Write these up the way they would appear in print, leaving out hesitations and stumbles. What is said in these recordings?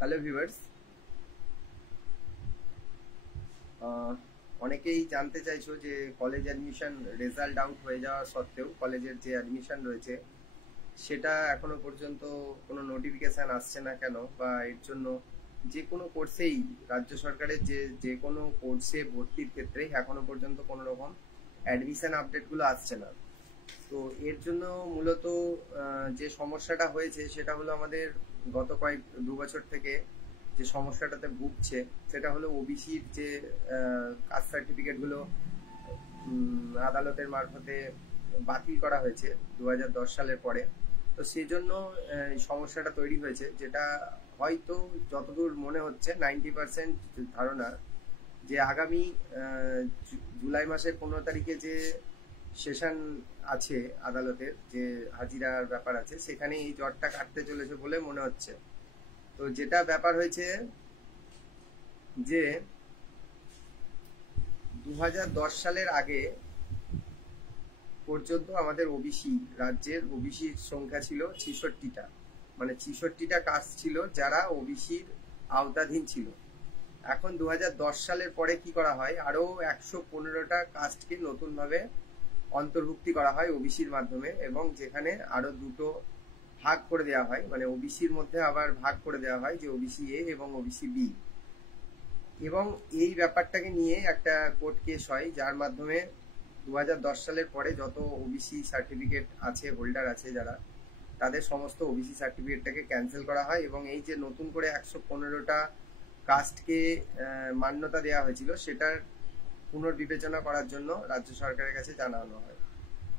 Hello viewers, অনেকেই জানতে চাইছো যে কলেজ অ্যাডমিশন রেজাল্ট আউট হয়ে যাওয়া সত্ত্বেও কলেজের যে অ্যাডমিশন রয়েছে সেটা এখনো পর্যন্ত কোনো নোটিফিকেশন আসছে না কেন, বা এর জন্য যে কোনো কোর্সেই রাজ্য সরকারের যে কোনো কোর্সে ভর্তির ক্ষেত্রে এখনো পর্যন্ত কোনো রকম অ্যাডমিশন আপডেটগুলো আসছে না। তো এর জন্য মূলত যে সমস্যাটা হয়েছে সেটা হলো আমাদের গত দু বছর থেকে যে সমস্যাটাতে ভুগছে সেটা হলো ওবিসির যে কাস্ট সার্টিফিকেটগুলো আদালতের মারফতে বাতিল করা হয়েছে 2010 সালের পরে। তো সেই জন্য সমস্যাটা তৈরি হয়েছে, যেটা হয়তো যতদূর মনে হচ্ছে 90% ধারণা যে আগামী জুলাই মাসের 15 তারিখে যে সেশন আছে আদালতের, যে হাজিরার ব্যাপার আছে, সেখানে এই জটটা কাটতে চলেছে বলে মনে হচ্ছে। তো যেটা ব্যাপার হয়েছে যে 2010 সালের আগে পর্যন্ত আমাদের ওবিসি রাজ্যের ওবিসির সংখ্যা ছিল 66টা, মানে 66টা কাস্ট ছিল যারা ওবিসির আওতাধীন ছিল। এখন 2010 সালের পরে কি করা হয়, আরো 115টা কাস্টকে নতুনভাবে অন্তর্ভুক্তি করা হয় ওবিসির মাধ্যমে, এবং যেখানে আরো দুটো ভাগ করে দেওয়া হয়, মানে ওবিসির মধ্যে আবার ভাগ করে দেওয়া হয় যে ওবিসি এ এবং ওবিসি বি। এবং এই ব্যাপারটাকে নিয়ে একটা কোর্ট কেস হয়, যার মাধ্যমে 2010 সালের পরে যত ওবিসি সার্টিফিকেট আছে, হোল্ডার আছে যারা, তাদের সমস্ত ওবিসি সার্টিফিকেটটাকে ক্যান্সেল করা হয়, এবং এই যে নতুন করে 115টা কাস্টকে মান্যতা দেওয়া হয়েছিল সেটার পুনর্বিবেচনা করার জন্য রাজ্য সরকারের কাছে জানানো হয়।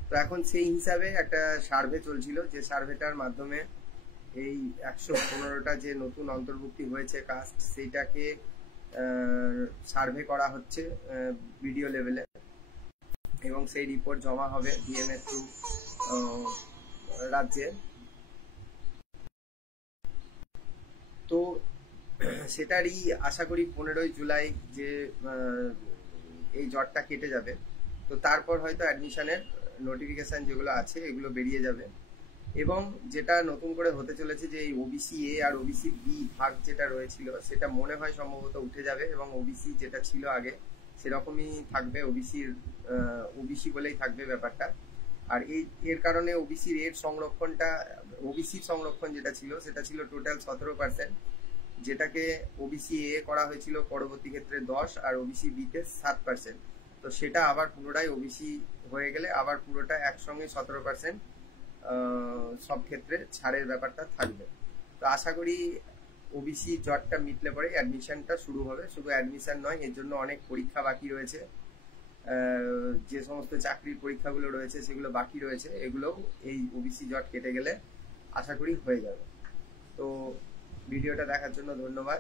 তো এখন সেই হিসাবে একটা সার্ভে চলছিল, যে সার্ভেটার মাধ্যমে এই 115টা যে নতুন অন্তর্ভুক্তি হয়েছে কাস্ট, সেইটাকে সার্ভে করা হচ্ছে বিডিও লেভেলে, এবং সেই রিপোর্ট জমা হবে ডিএম এর থ্রু রাজ্যে। তো সেটারই আশা করি 15ই জুলাই যে এই জটটা কেটে যাবে। তো তারপর হয়তো অ্যাডমিশনের নোটিফিকেশন যেগুলো আছে এগুলো বেরিয়ে যাবে, এবং যেটা নতুন করে হতে চলেছে যে এই ওবিসি এ আর ওবিসি বি ভাগ যেটা রয়েছিল সেটা মনে হয় সম্ভবত উঠে যাবে, এবং ওবিসি যেটা ছিল আগে সেরকমই থাকবে, ওবিসি বলেই থাকবে ব্যাপারটা। আর এর কারণে ওবিসির এর সংরক্ষণটা, ওবিসির সংরক্ষণ যেটা ছিল সেটা ছিল টোটাল 17%, যেটাকে ওবিসি এ করা হয়েছিল পরবর্তী ক্ষেত্রে 10 আর ওবিসি বি তে 7%। তো সেটা আবার পুনরায় ওবিসি হয়ে গেলে আবার পুরোটা একসঙ্গে 17% সব ক্ষেত্রে ছাড়ের ব্যাপারটা থাকবে। তো আশা করি ওবিসি জটটা মিটলে পরে অ্যাডমিশনটা শুরু হবে। শুধু অ্যাডমিশন নয়, এর জন্য অনেক পরীক্ষা বাকি রয়েছে, যে সমস্ত চাকরির পরীক্ষাগুলো রয়েছে সেগুলো বাকি রয়েছে, এগুলোও এই ওবিসি জট কেটে গেলে আশা করি হয়ে যাবে। তো ভিডিওটা দেখার জন্য ধন্যবাদ।